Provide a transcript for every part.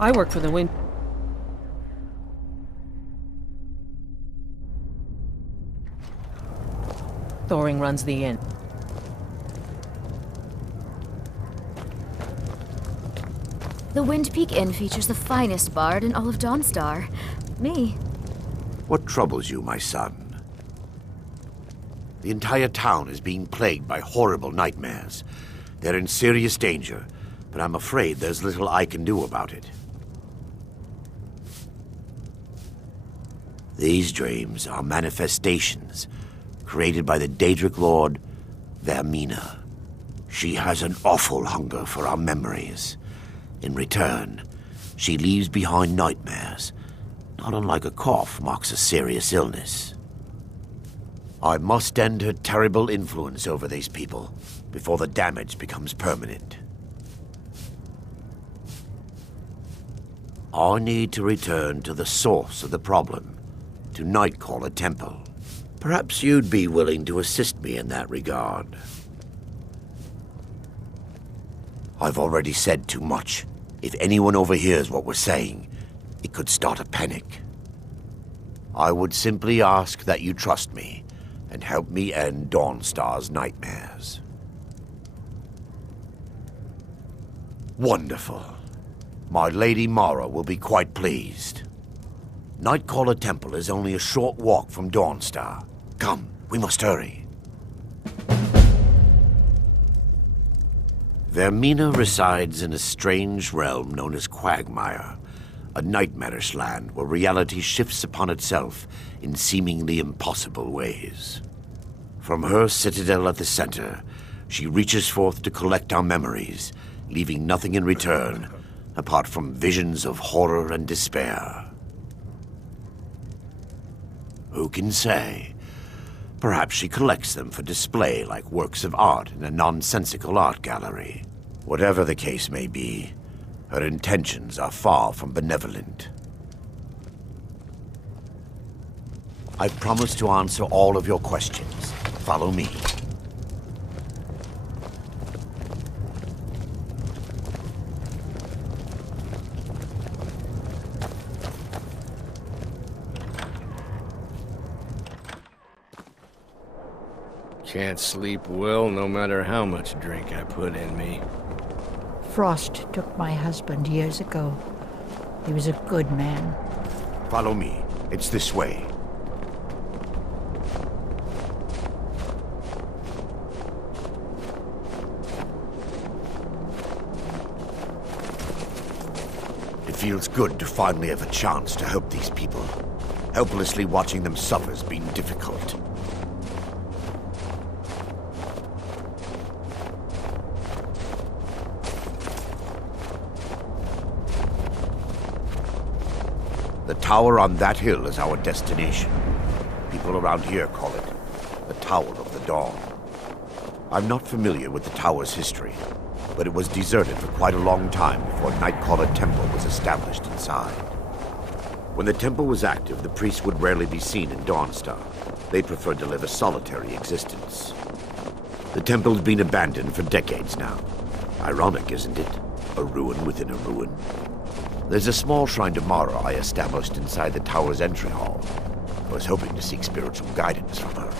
I work for the Wind. Thoring runs the inn. The Wind Peak Inn features the finest bard in all of Dawnstar. Me. What troubles you, my son? The entire town is being plagued by horrible nightmares. They're in serious danger, but I'm afraid there's little I can do about it. These dreams are manifestations created by the Daedric Lord, Vermina. She has an awful hunger for our memories. In return, she leaves behind nightmares, not unlike a cough marks a serious illness. I must end her terrible influence over these people before the damage becomes permanent. I need to return to the source of the problem, to Nightcaller Temple. Perhaps you'd be willing to assist me in that regard. I've already said too much. If anyone overhears what we're saying, it could start a panic. I would simply ask that you trust me and help me end Dawnstar's nightmares. Wonderful. My Lady Mara will be quite pleased. Nightcaller Temple is only a short walk from Dawnstar. Come, we must hurry. Vermina resides in a strange realm known as Quagmire, a nightmarish land where reality shifts upon itself in seemingly impossible ways. From her citadel at the center, she reaches forth to collect our memories, leaving nothing in return apart from visions of horror and despair. Who can say? Perhaps she collects them for display like works of art in a nonsensical art gallery. Whatever the case may be, her intentions are far from benevolent. I promise to answer all of your questions. Follow me. Can't sleep well no matter how much drink I put in me. Frost took my husband years ago. He was a good man. Follow me. It's this way. It feels good to finally have a chance to help these people. Helplessly watching them suffer has been difficult. The tower on that hill is our destination. People around here call it the Tower of the Dawn. I'm not familiar with the tower's history, but it was deserted for quite a long time before Nightcaller Temple was established inside. When the temple was active, the priests would rarely be seen in Dawnstar. They preferred to live a solitary existence. The temple's been abandoned for decades now. Ironic, isn't it? A ruin within a ruin. There's a small shrine to Mara I established inside the tower's entry hall. I was hoping to seek spiritual guidance from her.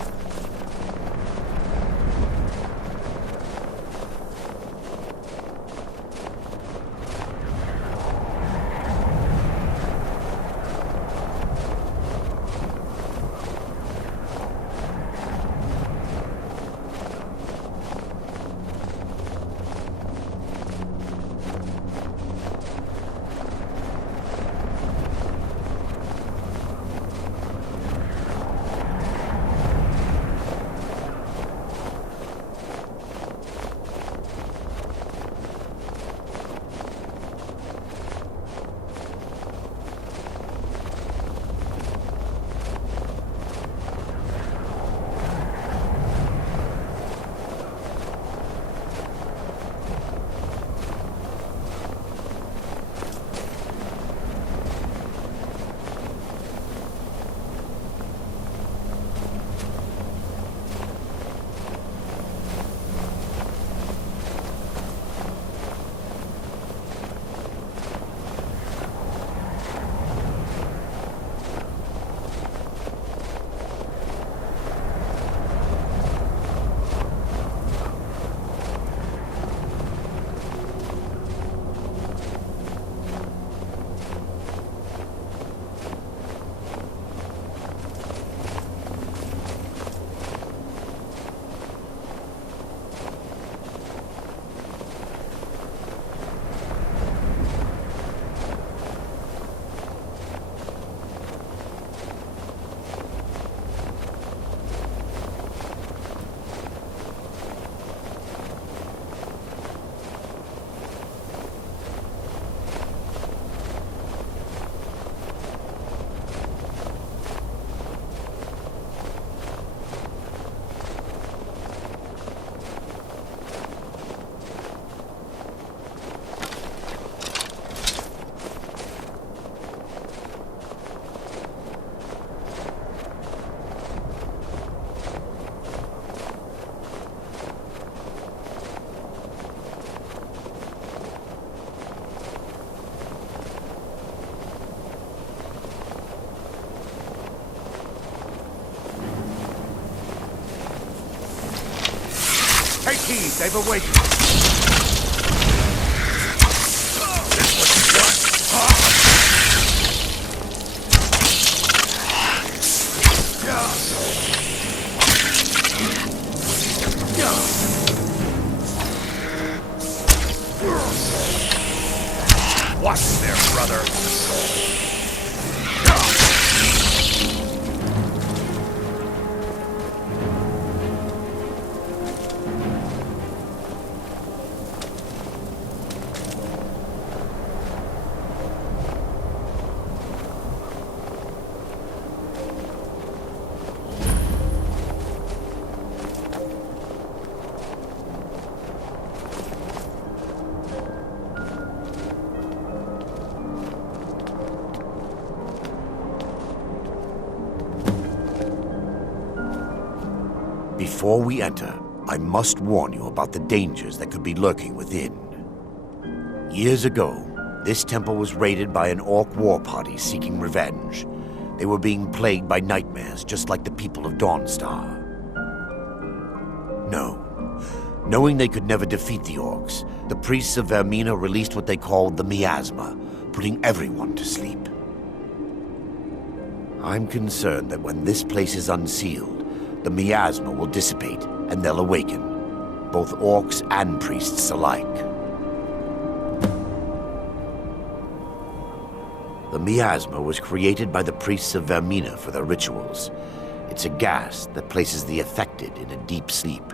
keys, they've awakened. Watch there, brother. Before we enter, I must warn you about the dangers that could be lurking within. Years ago, this temple was raided by an orc war party seeking revenge. They were being plagued by nightmares, just like the people of Dawnstar. Knowing they could never defeat the orcs, the priests of Vermina released what they called the miasma, putting everyone to sleep. I'm concerned that when this place is unsealed, the miasma will dissipate and they'll awaken, both orcs and priests alike. The miasma was created by the priests of Vermina for their rituals. It's a gas that places the affected in a deep sleep.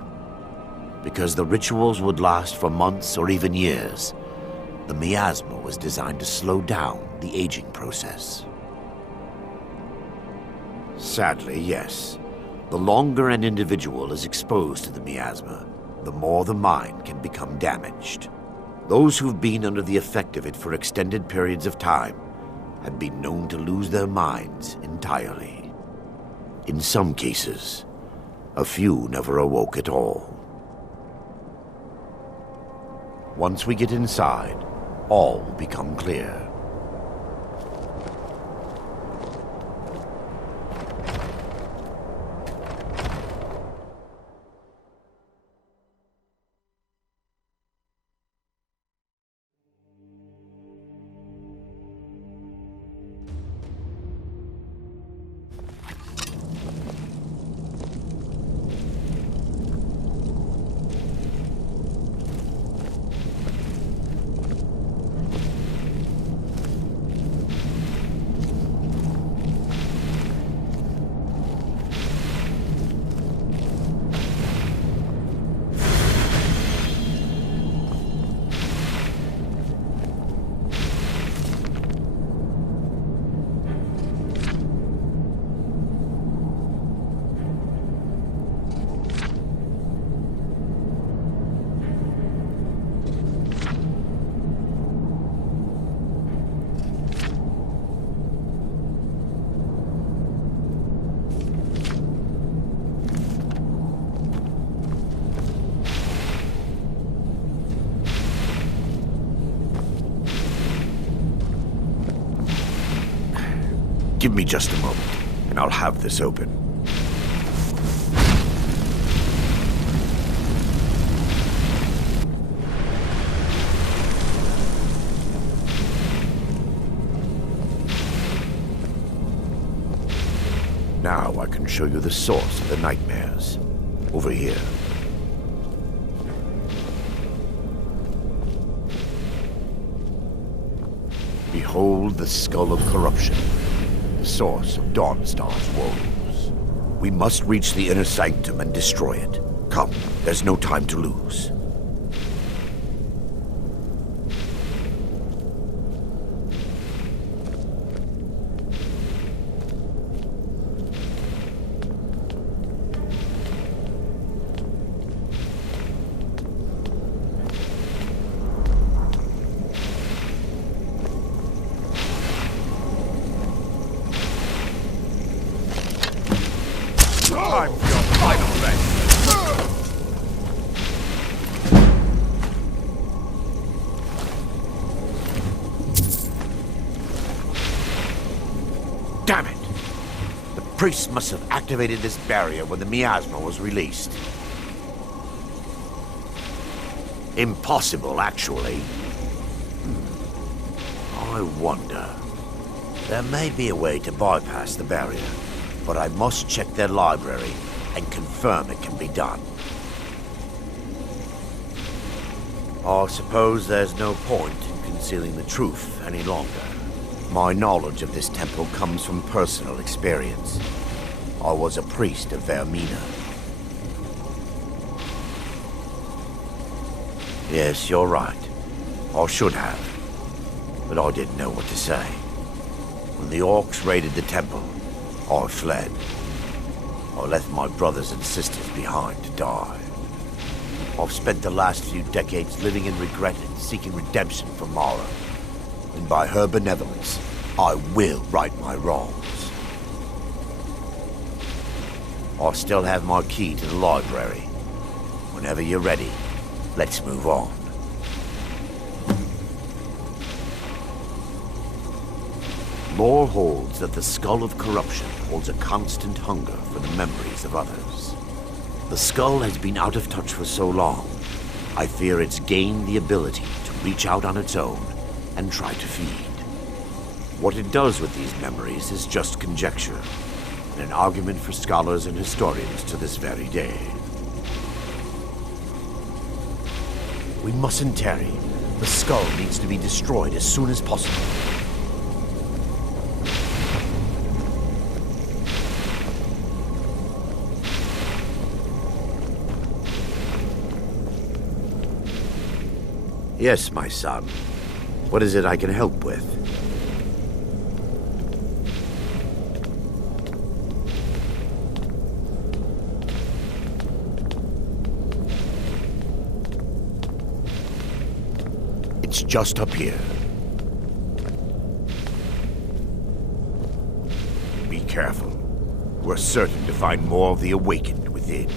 Because the rituals would last for months or even years, the miasma was designed to slow down the aging process. Sadly, yes. The longer an individual is exposed to the miasma, the more the mind can become damaged. Those who've been under the effect of it for extended periods of time have been known to lose their minds entirely. In some cases, a few never awoke at all. Once we get inside, all will become clear. Give me just a moment, and I'll have this open. Now I can show you the source of the nightmares. Over here. Behold the Skull of Corruption. Source of Dawnstar's woes. We must reach the inner sanctum and destroy it. Come, there's no time to lose. Time for your final rest. Damn it! The priests must have activated this barrier when the miasma was released. Impossible, actually. I wonder. There may be a way to bypass the barrier, but I must check their library and confirm it can be done. I suppose there's no point in concealing the truth any longer. My knowledge of this temple comes from personal experience. I was a priest of Vermina. Yes, you're right. I should have. But I didn't know what to say. When the orcs raided the temple, I fled. I left my brothers and sisters behind to die. I've spent the last few decades living in regret and seeking redemption from Mara. And by her benevolence, I will right my wrongs. I still have my key to the library. Whenever you're ready, let's move on. Lore holds that the Skull of Corruption holds a constant hunger for the memories of others. The skull has been out of touch for so long, I fear it's gained the ability to reach out on its own and try to feed. What it does with these memories is just conjecture, and an argument for scholars and historians to this very day. We mustn't tarry. The skull needs to be destroyed as soon as possible. Yes, my son. What is it I can help with? It's just up here. Be careful. We're certain to find more of the Awakened within.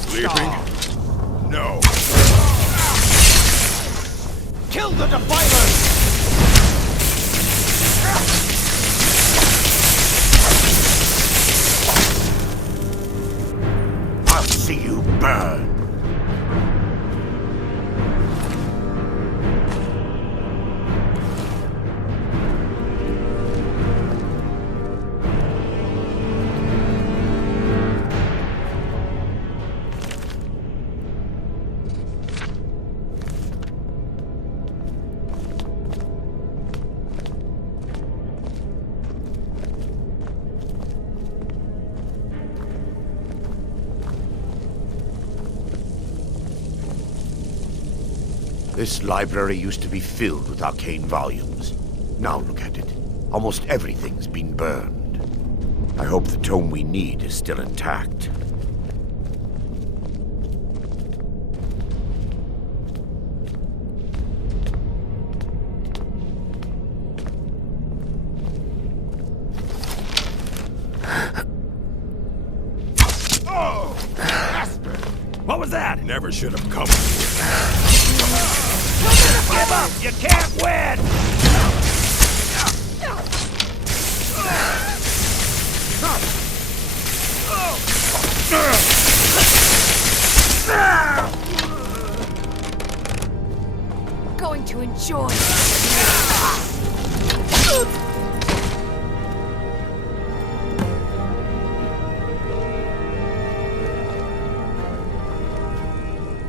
Sleeping? No. Kill the Defilers! I'll see you burn! This library used to be filled with arcane volumes. Now look at it. Almost everything's been burned. I hope the tome we need is still intact. What was that? Never should have come. Give up! You can't win! Going to enjoy.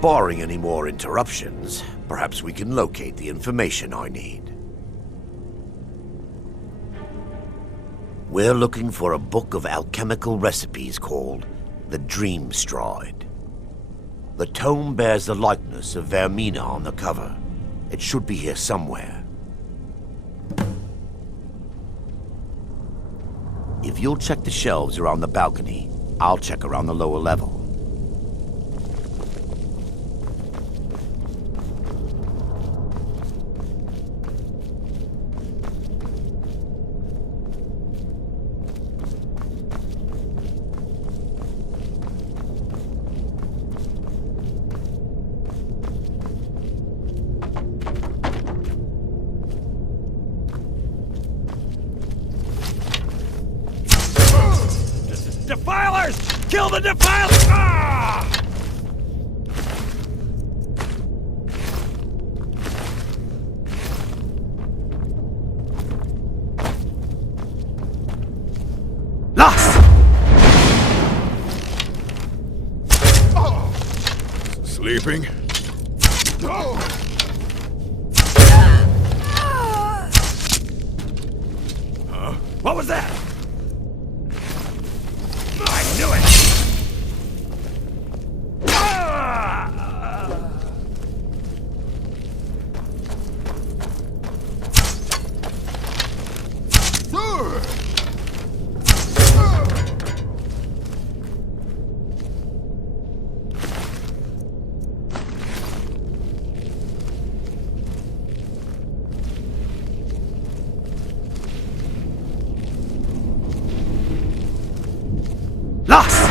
Barring any more interruptions, perhaps we can locate the information I need. We're looking for a book of alchemical recipes called the Dream Stride. The tome bears the likeness of Vermina on the cover. It should be here somewhere. If you'll check the shelves around the balcony, I'll check around the lower level. the defile! Ah! Lost! Sleeping? Huh? What was that? I knew it! Lost!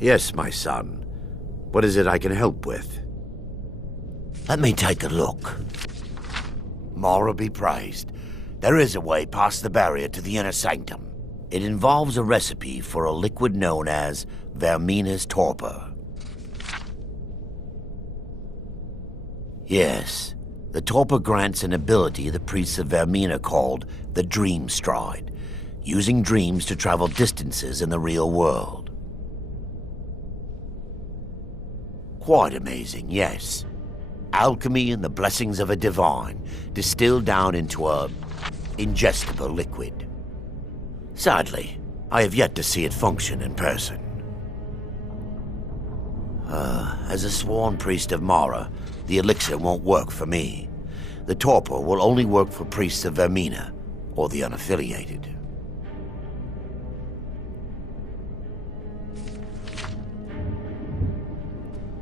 Yes, my son. What is it I can help with? Let me take a look. Mara be praised. There is a way past the barrier to the inner sanctum. It involves a recipe for a liquid known as Vermina's torpor. Yes, the torpor grants an ability the priests of Vermina called the Dream Stride, using dreams to travel distances in the real world. Quite amazing, yes. Alchemy and the blessings of a divine, distilled down into a ingestible liquid. Sadly, I have yet to see it function in person. As a sworn priest of Mara, the elixir won't work for me. The torpor will only work for priests of Vermina, or the unaffiliated.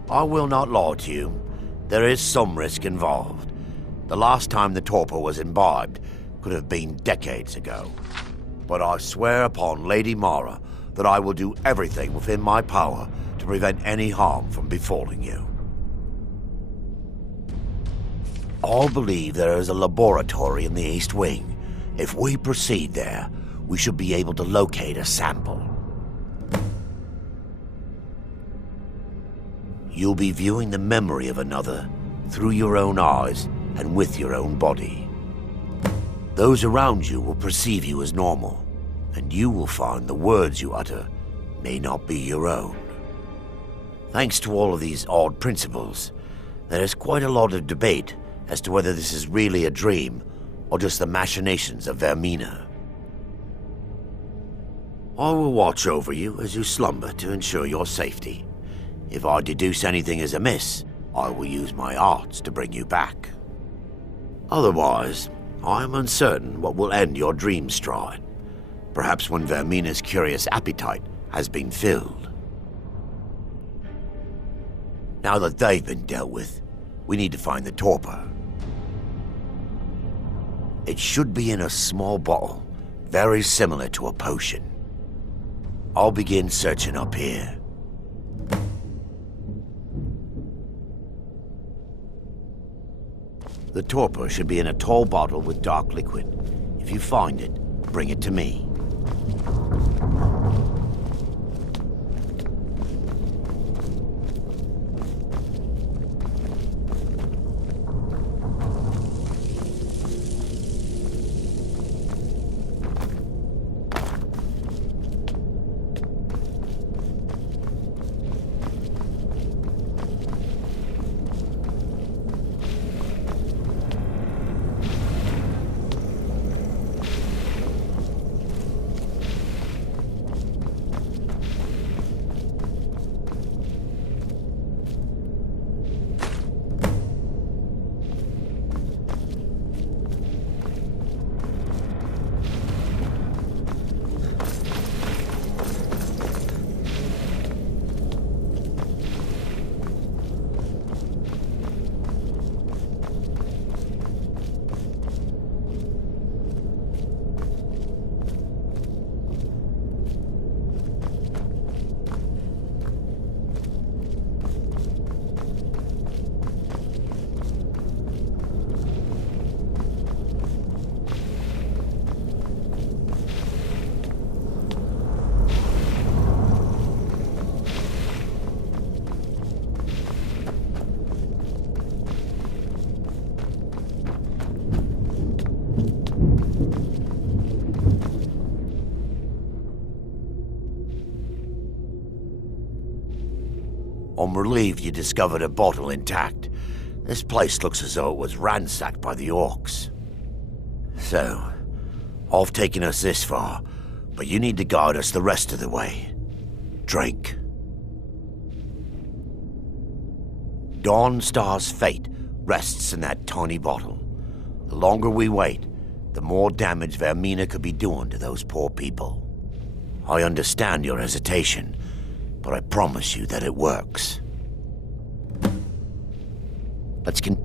I will not lie to you. There is some risk involved. The last time the torpor was imbibed could have been decades ago. But I swear upon Lady Mara that I will do everything within my power to prevent any harm from befalling you. I believe there is a laboratory in the East Wing. If we proceed there, we should be able to locate a sample. You'll be viewing the memory of another through your own eyes and with your own body. Those around you will perceive you as normal, and you will find the words you utter may not be your own. Thanks to all of these odd principles, there is quite a lot of debate as to whether this is really a dream or just the machinations of Vermina. I will watch over you as you slumber to ensure your safety. If I deduce anything is amiss, I will use my arts to bring you back. Otherwise, I am uncertain what will end your dream stride. Perhaps when Vermina's curious appetite has been filled. Now that they've been dealt with, we need to find the torpor. It should be in a small bottle, very similar to a potion. I'll begin searching up here. The torpor should be in a tall bottle with dark liquid. If you find it, bring it to me. I'm relieved you discovered a bottle intact. This place looks as though it was ransacked by the orcs. So, I've taken us this far, but you need to guide us the rest of the way. Drink. Dawnstar's fate rests in that tiny bottle. The longer we wait, the more damage Vermina could be doing to those poor people. I understand your hesitation, but I promise you that it works. Let's continue.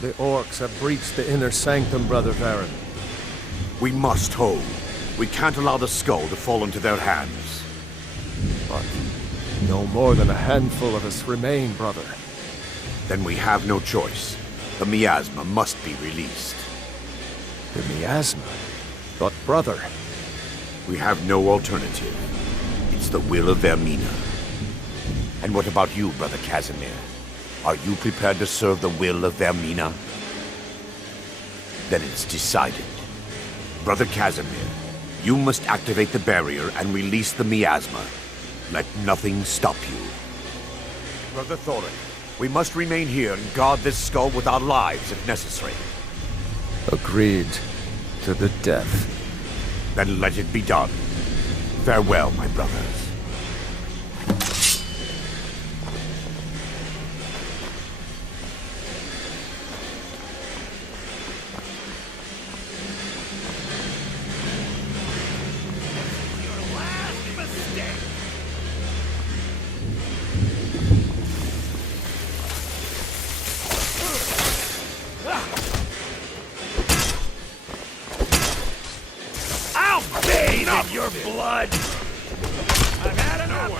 The orcs have breached the inner sanctum, Brother Varen. We must hold. We can't allow the skull to fall into their hands. But no more than a handful of us remain, brother. Then we have no choice. The miasma must be released. The miasma? But brother... We have no alternative. It's the will of Vermina. And what about you, Brother Casimir? Are you prepared to serve the will of Vermina? Then it's decided. Brother Casimir, you must activate the barrier and release the miasma. Let nothing stop you. Brother Thorin, we must remain here and guard this skull with our lives if necessary. Agreed. To the death. Then let it be done. Farewell, my brothers. Your blood! I've had enough of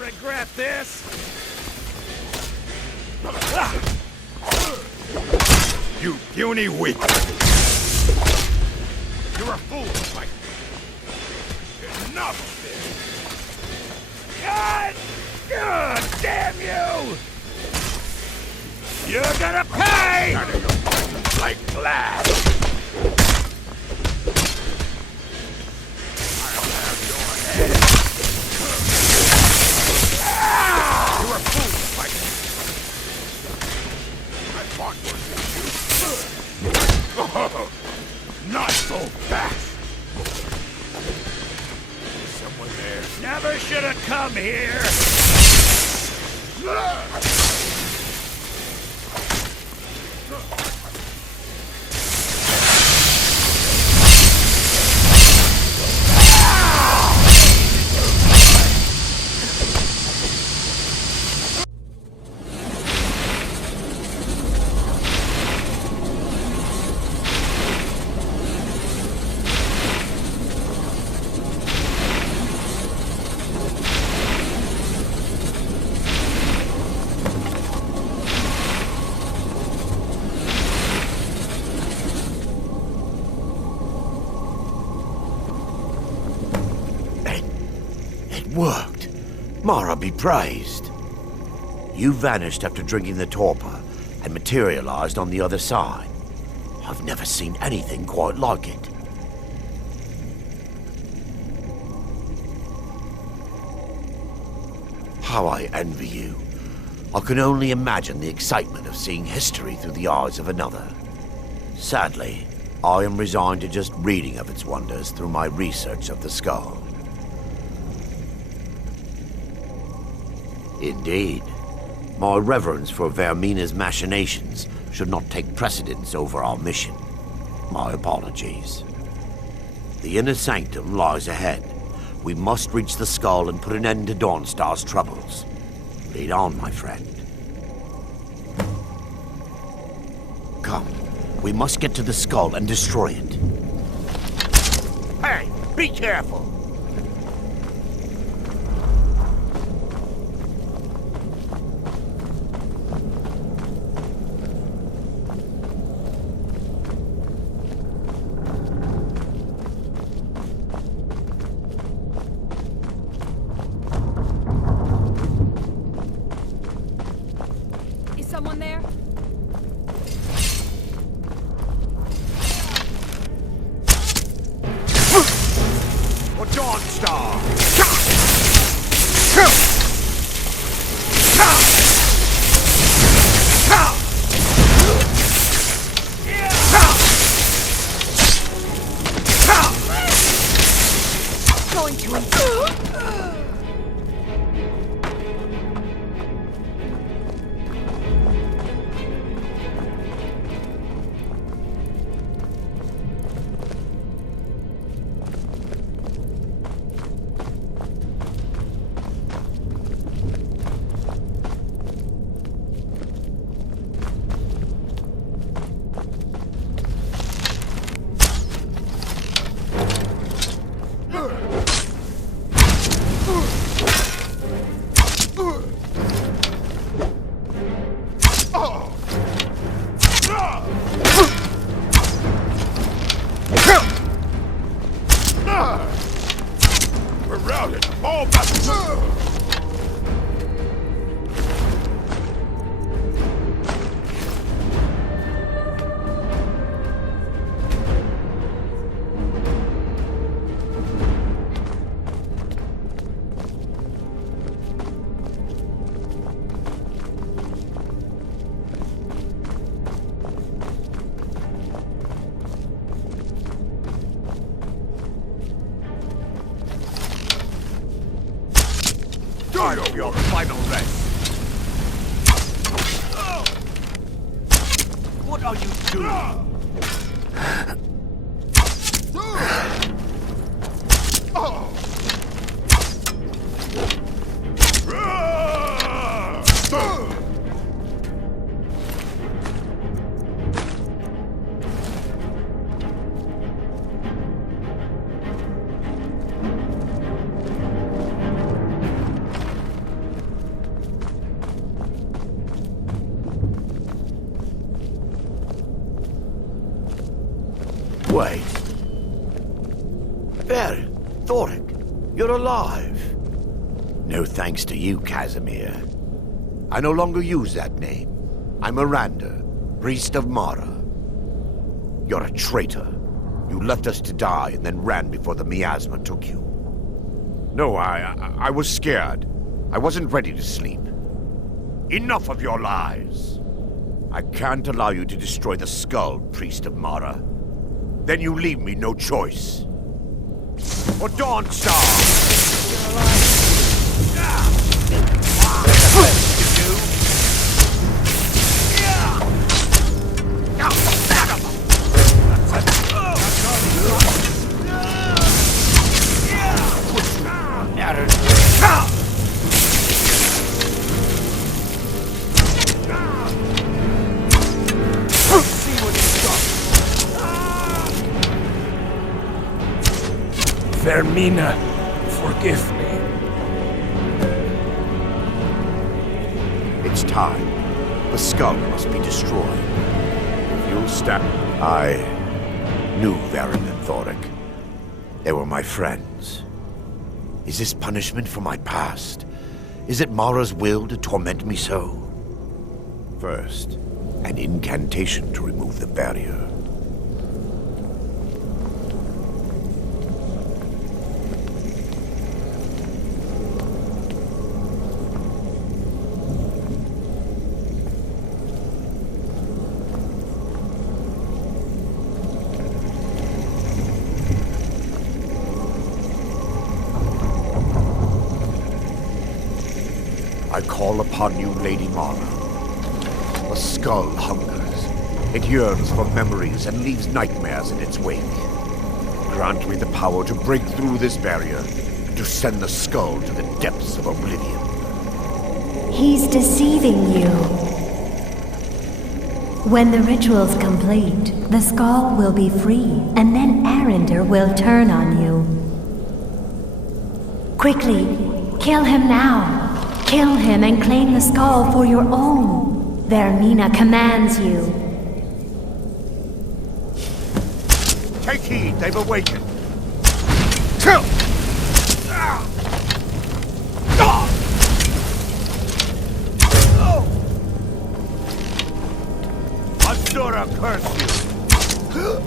regret this! You puny weak! You're a fool, Mike! Enough of this! God! God damn you! You're gonna pay! Like glass! I'll have your head! You're a fool, Mike! I fought for you. Not so fast! Someone there. Never should have come here! It worked. Mara be praised. You vanished after drinking the torpor and materialized on the other side. I've never seen anything quite like it. How I envy you. I can only imagine the excitement of seeing history through the eyes of another. Sadly, I am resigned to just reading of its wonders through my research of the skull. Indeed. My reverence for Vermina's machinations should not take precedence over our mission. My apologies. The inner sanctum lies ahead. We must reach the skull and put an end to Dawnstar's troubles. Lead on, my friend. Come, we must get to the skull and destroy it. Hey, be careful! Someone there? For Dawnstar! Going to him. We're routed! All back! Time of your final rest! What are you doing? Wait. There, Thoric, you're alive. No thanks to you, Casimir. I no longer use that name. I'm Miranda, priest of Mara. You're a traitor. You left us to die and then ran before the miasma took you. No, I was scared. I wasn't ready to sleep. Enough of your lies. I can't allow you to destroy the skull, priest of Mara. Then you leave me no choice. For Dawnstar! Vermina, forgive me. It's time. The skull must be destroyed. If you'll step... I knew Varen and Thoric. They were my friends. Is this punishment for my past? Is it Mara's will to torment me so? First, an incantation to remove the barrier. I call upon you, Lady Mara. The skull hungers. It yearns for memories and leaves nightmares in its wake. Grant me the power to break through this barrier and to send the skull to the depths of oblivion. He's deceiving you. When the ritual's complete, the skull will be free, and then Arender will turn on you. Quickly, kill him now. Kill him and claim the skull for your own. Vermina commands you. Take heed, they've awakened. Asura curse you!